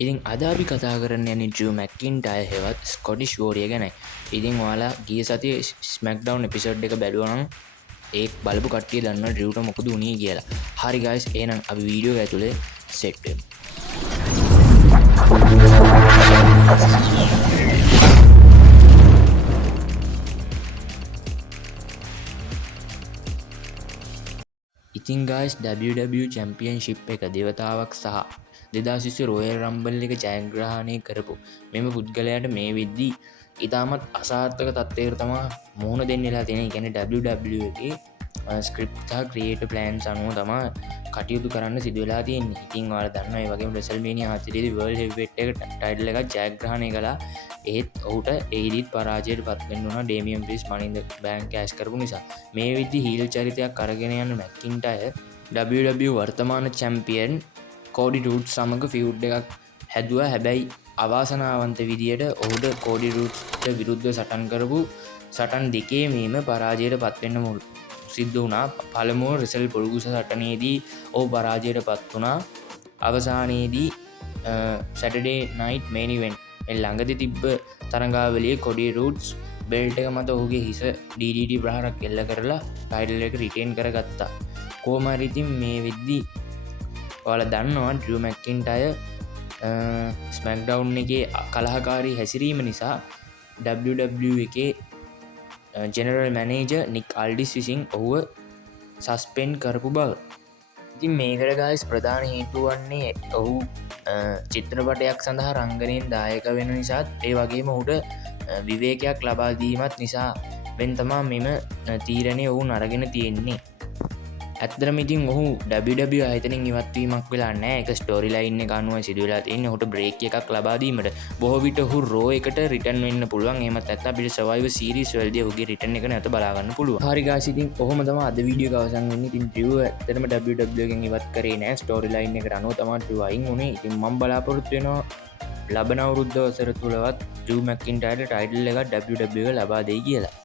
ඉතින් අද අපි කතා කරන්න යන්නේ ඩ්‍රු මැකින්ටයර් හෙවත් ස්කොටිෂ් වෝරියර් ගැනයි. ඉතින් ඔයාලා ගිය සතියේ ස්මැක්ඩවුන් එපිසෝඩ් එක බැලුවා නම් ඒ බලපු කට්ටිය දන්නවා ඩ්‍රුට මොකද වුණේ කියලා. හරි ගයිස්, එහෙනම් අපි වීඩියෝ එක ඇතුලේ සෙට් වෙමු. ඉතින් ගයිස්, WWE චැම්පියන්ෂිප් එක දෙවතාවක් සහ 2020 රෝයල් රම්බල් එක ජයග්‍රහණය කරපු මෙම පුද්ගලයාට මේ වෙද්දී ඉතාමත් අසාර්ථක තත්ත්වයකට තමා මුහුණ දෙන්න වෙලා තියෙන. ඒ කියන්නේ WWE එකේ ස්ක්‍රිප්ට් සහ ක්‍රියේටිව් ප්ලෑන්ස් අනුව තමා කටයුතු කරන්න සිදු වෙලා තියෙන්නේ. ඉතින් ඔයාලා දන්නවා ඒ වගේම WrestleMania 4 දී World Heavyweight එක ටයිටල් එකක් ජයග්‍රහණය කළා. ඒත් ඔහුට එහිදීත් පරාජයට පත් වෙන්න වුණා Damien freeze money in the bank cash කරපු නිසා. මේ වෙද්දී හීල් චරිතයක් අරගෙන යන මැකින්ටයර් WWE වර්තමාන චැම්පියන් කෝඩි රූඩ්ස් සමග ෆියුඩ් එකක් හැදුවා. හැබැයි අවාසනාවන්ත විදියට ඔහුට කෝඩි රූඩ්ස්ට විරුද්ධව සටන් කරපු සටන් දෙකේම පරාජයට පත්වෙන්න සිද්ධ වුණා. පළමුව රිසල් පොල්ගුස සටනේදී ඔහු පරාජයට පත් වුණා. අවසානයේදී සැටර්ඩේ නයිට් මේන් ඉවෙන්ට් ළඟදී තිබ්බ තරඟාවලියේ කොඩි රූඩ්ස් බෙල්ට් එක මත ඔහුගේ හිස DDT ප්‍රහාරයක් එල්ල කරලා ටයිටල් එක රිටේන් කරගත්තා. කොහොම හරි ඉතින් මේ වෙද්දී ඔයාලා දන්නවා ඩ්‍රු මැකින්ටයර් ස්මැක්ඩවුන් එකේ කලහකාරී හැසිරීම නිසා WWE එකේ ජෙනරල් මැනේජර් නික් අල්ඩිස් විසින් ඔහුව සස්පෙන්ඩ් කරපු බව. ඉතින් මේකට ගයිස් ප්‍රධාන හේතුව වන්නේ ඔහු චිත්‍රපටයක් සඳහා රංගනයෙන් දායක වෙන නිසාත් ඒ වගේම ඔහුට විවේකයක් ලබා දීමත් නිසා වෙන් තමා මෙම තීරණය ඔවුන් අරගෙන තියෙන්නේ. ඇත්තටම ඉතින් ඔහු WWE ආයතනෙන් ඉවත්වීමක් වෙලා නැහැ. ඒක ස්ටෝරි ලයින් එක අනුව සිදු වෙලා තියෙන්නේ. ඔහුට බ්‍රේක් එකක් ලබා දීමට. බොහෝ විට ඔහු රෝ එකට රිටර්න් වෙන්න පුළුවන්. එහෙමත් නැත්නම් අපිට සර්වයිවර් සීරීස් වලදී ඔහුගේ රිටර්න් එක නැවත බලා ගන්න පුළුවන්. හරි ගායිස්, ඉතින් කොහොම තමයි අද වීඩියෝ එක අවසන් වෙන්නේ. ඉතින් ඩ්‍රු ඇත්තටම WWE එකෙන් ඉවත් කරේ නැහැ. ස්ටෝරි ලයින් එකට අනුව තමයි ඩ්‍රු අයින් වුණේ. ඉතින් මම බලාපොරොත්තු වෙනවා ලබන අවුරුද්ද වසර තුලවත් ඩ්‍රු මැකින්ටයර්ට ටයිටල් එකක් WWE එක ලබා දෙයි කියලා.